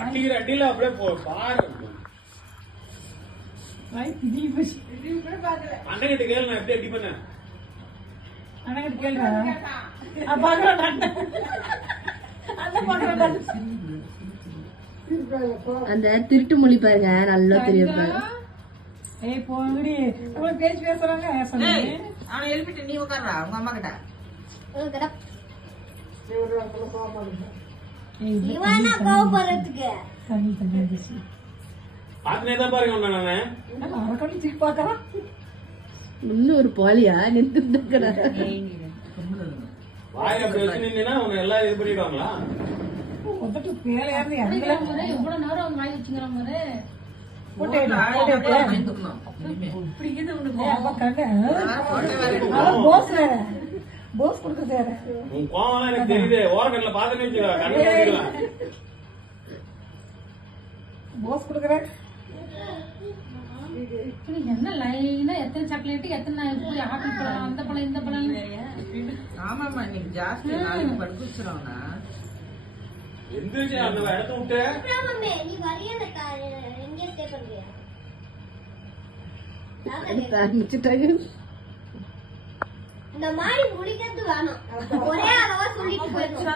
அடிக்கிற அடியில அப்படியே பாரு. அண்ணகிட்ட கேளு, நான் எப்படி அடி பண்ணேன். அண்ணகிட்ட கேளுடா. அந்த திருட்டு மொழி பாருங்க, நல்லா தெரியும். ஏய் போங்கடி, அவங்க பேசி பேசுறாங்க. அவனை எழுப்பிட்டு நீ உட்கார்றா உங்க அம்மா கிட்ட. இன்னும் ஒரு பாலியா நின்று வாய் அப்படி வச்சு நின்னா உன்னை எல்லாம் இது பண்ணிடுவாங்களா? எவ்வளவு நேரம் அவங்க வாய் வச்சுக்கிறாங்க. போஸ் கொடுக்குது. உன் கோவம் எனக்கு தெரியுது. ஓரக்கல்ல பாத்துன்னு வச்சுக்கோ, கண்ணு மூடிடுவேன். போஸ் கொடுக்குற என்ன லைனா எத்தனை சாக்லேட், எத்தனை ஆப்பிள் பழம், அந்த பழம், இந்த பழம். ஆமாமா, இன்னைக்கு ஜாஸ்தி நாளைக்கு படுத்து வச்சிருவாங்க. எந்திரிச்சு அந்த இடத்த விட்டு இந்த மாதிரி முடிக்கிறது வேணும். ஒரே அளவா சொல்லிட்டு போயிடும்.